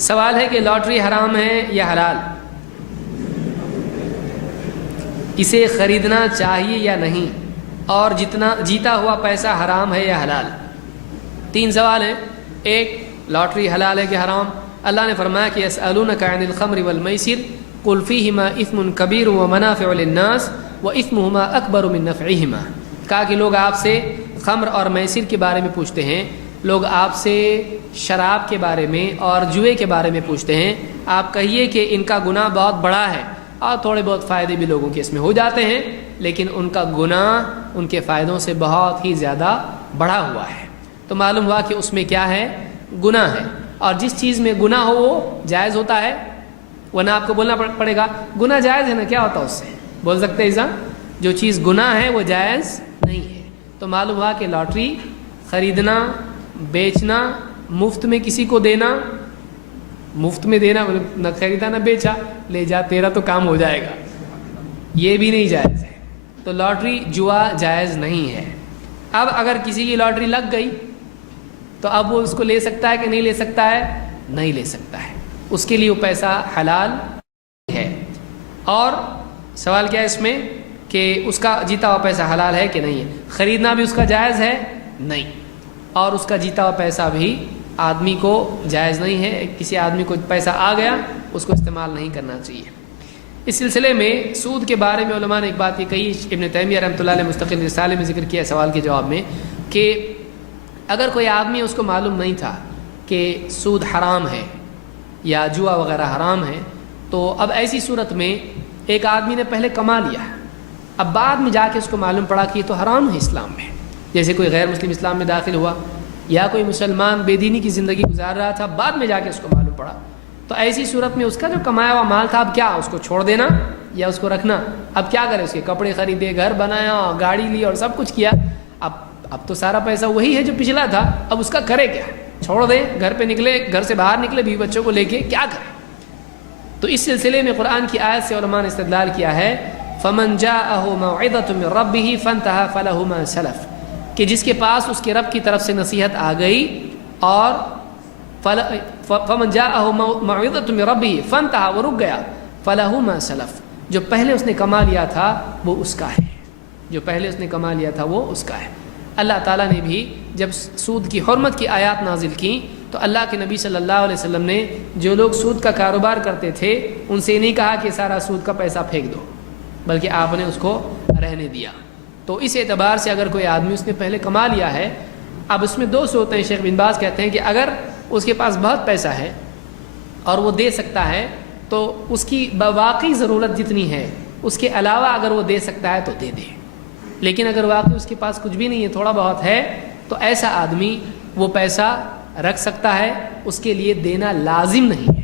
سوال ہے کہ لاٹری حرام ہے یا حلال، اسے خریدنا چاہیے یا نہیں، اور جتنا جیتا ہوا پیسہ حرام ہے یا حلال؟ تین سوال ہیں۔ ایک، لاٹری حلال ہے کہ حرام؟ اللہ نے فرمایا کہ یسألونک عن الخمر والمیسر قل فیہما اثم کبیر ومنافع للناس واثمہما اکبر من نفعہما۔ کہا کہ لوگ آپ سے خمر اور میسر کے بارے میں پوچھتے ہیں، لوگ آپ سے شراب کے بارے میں اور جوئے کے بارے میں پوچھتے ہیں، آپ کہیے کہ ان کا گناہ بہت بڑا ہے اور تھوڑے بہت فائدے بھی لوگوں کے اس میں ہو جاتے ہیں، لیکن ان کا گناہ ان کے فائدوں سے بہت ہی زیادہ بڑھا ہوا ہے۔ تو معلوم ہوا کہ اس میں کیا ہے؟ گناہ ہے، اور جس چیز میں گناہ ہو وہ جائز ہوتا ہے، ورنہ آپ کو بولنا پڑے گا گناہ جائز ہے نا، کیا ہوتا ہے اس سے؟ بول سکتے ہیں جو چیز گناہ ہے وہ جائز نہیں ہے۔ تو معلوم ہوا کہ لاٹری خریدنا، بیچنا، مفت میں کسی کو دینا، مفت میں دینا، نہ خریدا نہ بیچا، لے جا تیرا تو کام ہو جائے گا، یہ بھی نہیں جائز ہے۔ تو لاٹری جوا جائز نہیں ہے۔ اب اگر کسی کی لاٹری لگ گئی تو اب وہ اس کو لے سکتا ہے کہ نہیں لے سکتا ہے؟ نہیں لے سکتا ہے، اس کے لیے وہ پیسہ حلال ہے۔ اور سوال کیا ہے اس میں کہ اس کا جیتا ہوا پیسہ حلال ہے کہ نہیں ہے؟ خریدنا بھی اس کا جائز ہے؟ نہیں، اور اس کا جیتا ہوا پیسہ بھی آدمی کو جائز نہیں ہے۔ کسی آدمی کو پیسہ آ گیا اس کو استعمال نہیں کرنا چاہیے۔ اس سلسلے میں سود کے بارے میں علماء نے ایک بات یہ کہی، ابن تیمیہ رحمۃ اللہ علیہ مستقل رسالے میں ذکر کیا سوال کے جواب میں، کہ اگر کوئی آدمی اس کو معلوم نہیں تھا کہ سود حرام ہے یا جوا وغیرہ حرام ہے، تو اب ایسی صورت میں ایک آدمی نے پہلے کما لیا، اب بعد میں جا کے اس کو معلوم پڑا کہ یہ تو حرام ہے اسلام میں، جیسے کوئی غیر مسلم اسلام میں داخل ہوا یا کوئی مسلمان بے دینی کی زندگی گزار رہا تھا، بعد میں جا کے اس کو معلوم پڑا، تو ایسی صورت میں اس کا جو کمایا ہوا مال تھا اب کیا اس کو چھوڑ دینا یا اس کو رکھنا؟ اب کیا کرے؟ اس کے کپڑے خریدے، گھر بنایا، گاڑی لی اور سب کچھ کیا، اب تو سارا پیسہ وہی ہے جو پچھلا تھا، اب اس کا کرے کیا؟ چھوڑ دیں، گھر پہ نکلے، گھر سے باہر نکلے بیوی بچوں کو لے کے، کیا کرے؟ تو اس سلسلے میں قرآن کی آیت سے علماء نے استدلال کیا ہے، فَمَنْ جَاءَهُ مَوْعِظَةٌ مِّن رَبِّهِ فَانْتَهَىٰ فَلَهُ مَا سَلَفَ، کہ جس کے پاس اس کے رب کی طرف سے نصیحت آ گئی اور فَمَنْ جَاءَهُ مَوْعِظَةٌ مِّن رَبِّهِ فَانْتَهَىٰ، وہ رک گیا، فَلَهُ مَا سَلَفَ، جو پہلے اس نے کما لیا تھا وہ اس کا ہے، جو پہلے اس نے کما لیا تھا وہ اس کا ہے۔ اللہ تعالیٰ نے بھی جب سود کی حرمت کی آیات نازل کی تو اللہ کے نبی صلی اللہ علیہ وسلم نے جو لوگ سود کا کاروبار کرتے تھے ان سے نہیں کہا کہ سارا سود کا پیسہ پھینک دو، بلکہ آپ نے اس کو رہنے دیا۔ تو اس اعتبار سے اگر کوئی آدمی اس نے پہلے کما لیا ہے، اب اس میں دو صورتیں ہیں۔ شیخ بن باز کہتے ہیں کہ اگر اس کے پاس بہت پیسہ ہے اور وہ دے سکتا ہے تو اس کی واقعی ضرورت جتنی ہے اس کے علاوہ اگر وہ دے سکتا ہے تو دے دے، لیکن اگر واقعی اس کے پاس کچھ بھی نہیں ہے، تھوڑا بہت ہے، تو ایسا آدمی وہ پیسہ رکھ سکتا ہے، اس کے لیے دینا لازم نہیں ہے۔